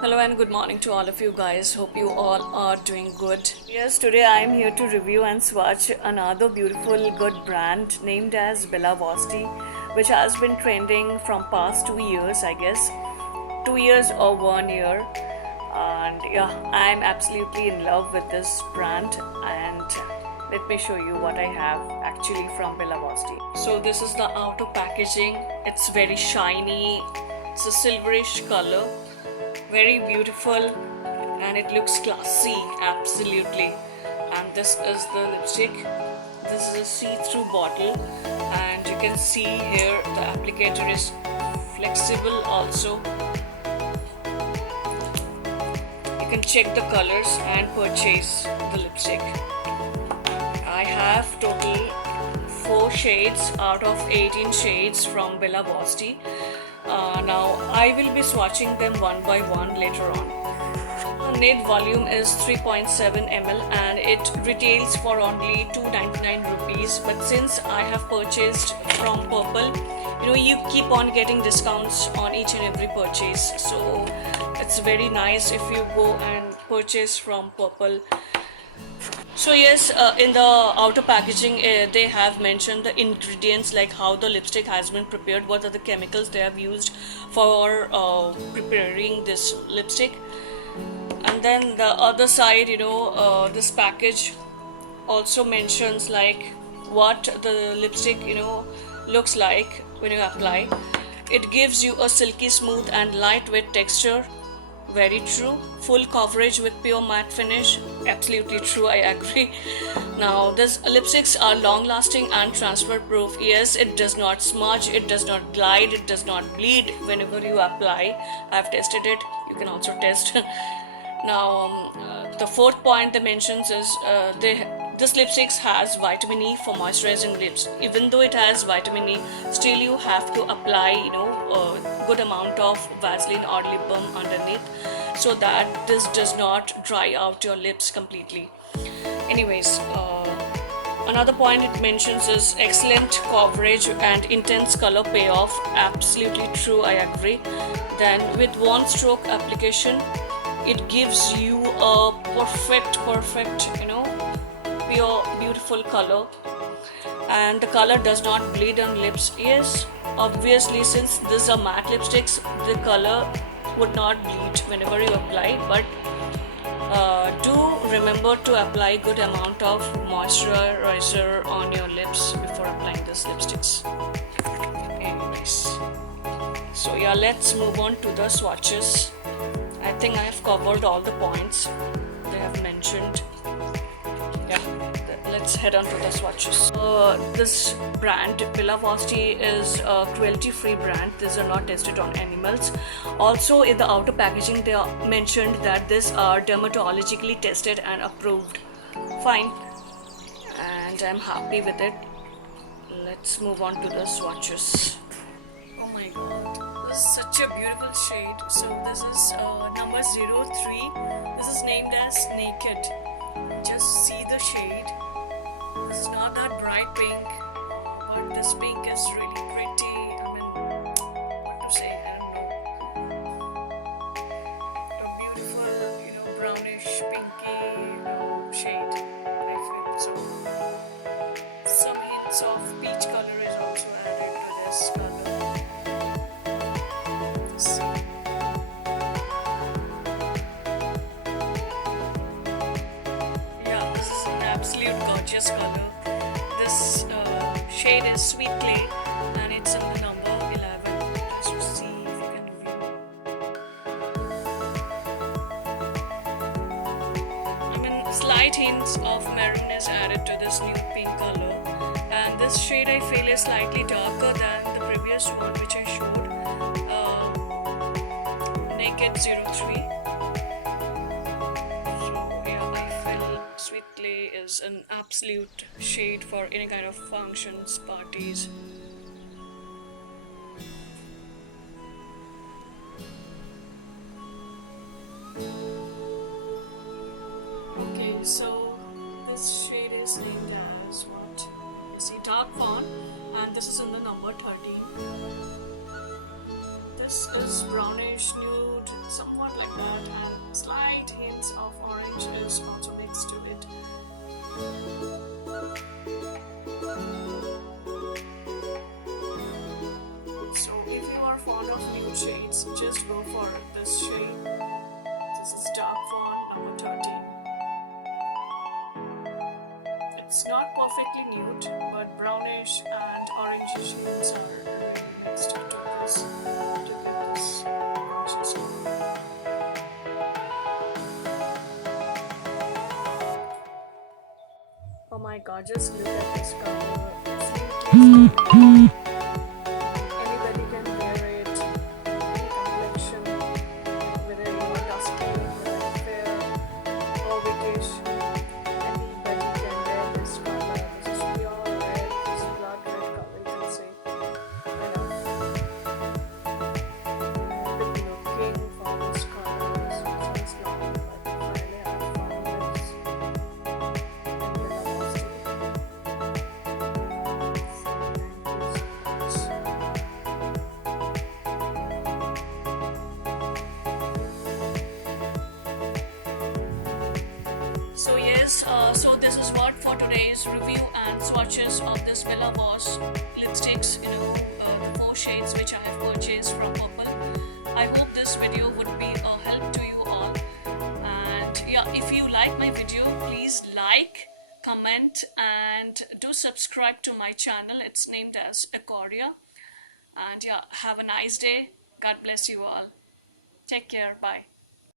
Hello and good morning to all of you guys. Hope you all are doing good. Yes, today I am here to review and swatch another beautiful good brand named as Bella Vosti, which has been trending from past 2 years, I guess. 2 years or 1 year. And yeah, I'm absolutely in love with this brand, and let me show you what I have actually from Bella Vosti. So this is the outer packaging. It's very shiny. It's a silverish color, very beautiful, and it looks classy, absolutely. And this is the lipstick. This is a see-through bottle, and you can see here the applicator is flexible also. You can check the colors and purchase the lipstick. I have total 4 shades out of 18 shades from Bella Vosti. Now I will be swatching them one by one later on. The net volume is 3.7 ml and it retails for only 299 rupees. But since I have purchased from Purple, you keep on getting discounts on each and every purchase. So it's very nice if you go and purchase from Purple. So yes, in the outer packaging, they have mentioned the ingredients, like how the lipstick has been prepared, what are the chemicals they have used for preparing this lipstick. And then the other side, this package also mentions like what the lipstick, looks like when you apply. It gives you a silky smooth and lightweight texture. Very true. Full coverage with pure matte finish. Absolutely true, I agree. Now, these lipsticks are long lasting and transfer proof. Yes, it does not smudge, it does not glide, it does not bleed whenever you apply. I've tested it, you can also test. Now, the fourth point they mentions is this lipstick has vitamin E for moisturizing lips. Even though it has vitamin E, still you have to apply, a good amount of Vaseline or lip balm underneath, so that this does not dry out your lips completely. Anyways, another point it mentions is excellent coverage and intense color payoff. Absolutely true, I agree. Then with one stroke application, it gives you a perfect, pure, beautiful color, and the color does not bleed on lips. Yes, obviously, since these are matte lipsticks, the color would not bleed whenever you apply, but do remember to apply good amount of moisturizer on your lips before applying these lipsticks. Anyways, so yeah, let's move on to the swatches. I think I have covered all the points they have mentioned. Yeah, let's head on to the swatches. This brand, Bella Vosti, is a cruelty-free brand. These are not tested on animals. Also, in the outer packaging, they are mentioned that these are dermatologically tested and approved. Fine, and I'm happy with it. Let's move on to the swatches. Oh my god, this is such a beautiful shade. So this is number 03. This is named as Naked. Just see the shade. This is not that bright pink, but this pink is really pretty. I mean, what to say, I don't know. A beautiful, brownish pinky shade, I feel. So some hints of peach color is also added to this color. Absolute gorgeous color. This shade is Sweet Clay, and it's in the number 11. Just to see if you can view. Slight hints of maroon is added to this new pink color, and this shade I feel is slightly darker than the previous one which I showed, Naked 03. Sweet Clay is an absolute shade for any kind of functions, parties. Okay, so this shade is named as what? You see, Dark Fawn, and this is in the number 13. This is brownish nude, somewhat like that. hints of orange is also mixed to it. So if you are fond of nude shades, just go for this shade. This is dark fawn number 13. It's not perfectly nude, but brownish and orangish hints are really mixed into this to get this gorgeous look. Oh my god, just look at this color. Absolutely stunning. Anybody can wear it. Any complexion, whether you are dusky, whether fair or whitish, anybody can wear this color. This is pure red, this is blood red color, you can say. You know, I've been looking for this color since long, but finally I found it in Bella Boston. So thank you so much. So yes, so this is what for today's review and swatches of this Bella Boss lipsticks, the 4 shades which I have purchased from Purple. I hope this video would be a help to you all. And yeah, if you like my video, please like, comment and do subscribe to my channel. It's named as Ecoria. And yeah, have a nice day. God bless you all. Take care. Bye.